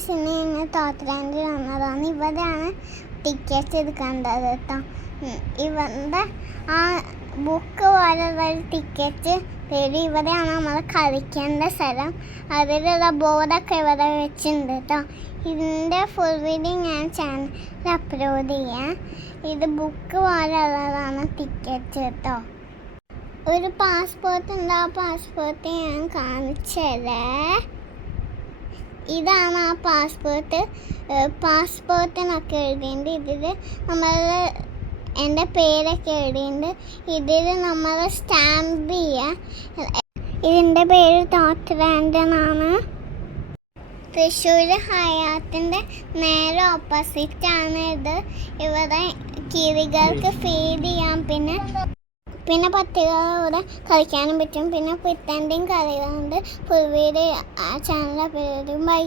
Guys ഇന്ന് ഞങ്ങൾ തോത്തലാൻഡിൽ വന്നതാണ്. ഇവിടെയാണ് ടിക്കറ്റ് എടുക്കേണ്ടത് കേട്ടോ. ഇവരുടെ ആ ബുക്ക് പോലുള്ള ടിക്കറ്റ് തരും. ഇവിടെയാണ് നമ്മൾ കളിക്കേണ്ട സ്ഥലം. അതിലുള്ള ബോർഡൊക്കെ ഇവിടെ വെച്ചിട്ടുണ്ട് കേട്ടോ. ഇതിൻ്റെ ഫുൾ വീഡിയോ ഞാൻ ചാനലിൽ അപ്ലോഡ് ചെയ്യാം. ഇത് ബുക്ക് പോലുള്ളതാണ് ടിക്കറ്റ് കേട്ടോ. ഒരു പാസ്പോർട്ട് ഉണ്ട്. ആ പാസ്പോർട്ട് ഞാൻ കാണിച്ചല്ലേ. ഇതാണ് ആ പാസ്പോർട്ടിനൊക്കെ എഴുതിയിട്ടുണ്ട്. ഇതിൽ നമ്മൾ എൻ്റെ പേരൊക്കെ എഴുതിയിട്ടുണ്ട്. ഇതിൽ നമ്മൾ സ്റ്റാമ്പ് ചെയ്യുക. ഇതിൻ്റെ പേര് തോത്തലാൻഡ് എന്നാണ്. തൃശ്ശൂർ ഹയാത്തിൻ്റെ നേരെ ഓപ്പോസിറ്റാണ് ഇത്. ഇവിടെ കിളികൾക്ക് ഫീഡ് ചെയ്യാം. പിന്നെ പട്ടികളോടെ കളിക്കാനും പറ്റും. പിന്നെ പുത്തൻ്റെയും കളികളുണ്ട്. ഫുൾ വീഡിയോ ആ ചാനൽ പേരും. ബൈ.